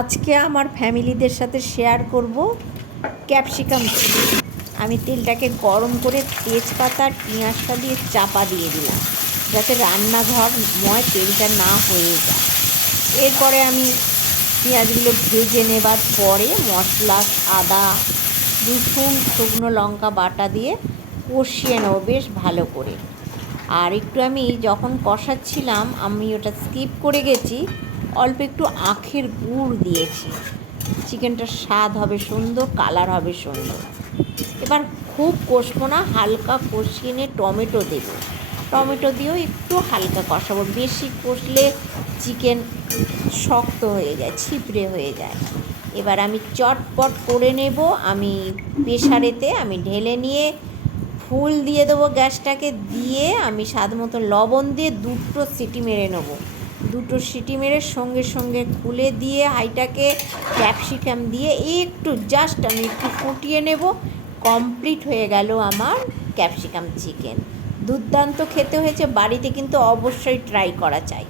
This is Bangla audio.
আজকে আমার ফ্যামিলিদের সাথে শেয়ার করব ক্যাপসিকাম চিলি। আমি তেলটাকে গরম করে তেজপাতা পেঁয়াজটা দিয়ে চাপা দিয়ে দিলাম, যাতে রান্নাঘর ময় তেলটা না হয়ে যায়। এরপরে আমি পেঁয়াজগুলো ভেজে নেবার পরে মশলা, আদা, রসুন, শুকনো লঙ্কা বাটা দিয়ে কষিয়ে নেব বেশ ভালো করে। আর একটু আমি যখন কষাচ্ছিলাম, আমি ওটা স্কিপ করে গেছি অল্প একটু আখের গুড় দিয়েছি। চিকেনটার স্বাদ হবে সুন্দর কালার হবে সুন্দর। এবার খুব কষবো না, হালকা কষিয়ে নিয়ে টমেটো দেবো। টমেটো দিয়েও একটু হালকা কষাবো। বেশি কষলে চিকেন শক্ত হয়ে যায়, ছিপড়ে হয়ে যায়। এবার আমি চটপট করে নেব। আমি প্রেশারেতে আমি ঢেলে নিয়ে ফুল দিয়ে দেবো গ্যাসটাকে। দিয়ে আমি স্বাদ মতো লবণ দিয়ে দুটো সিটি মেরে নেব। দুটো সিটি মেরে সঙ্গে সঙ্গে খুলে দিয়ে হাইটাকে ক্যাপসিকাম দিয়ে একটু জাস্ট আমি একটু ফুটিয়ে নেব। কমপ্লিট হয়ে গেল আমার ক্যাপসিকাম চিকেন দুর্দান্ত খেতে হয়েছে, বাড়িতে কিন্তু অবশ্যই ট্রাই করা চাই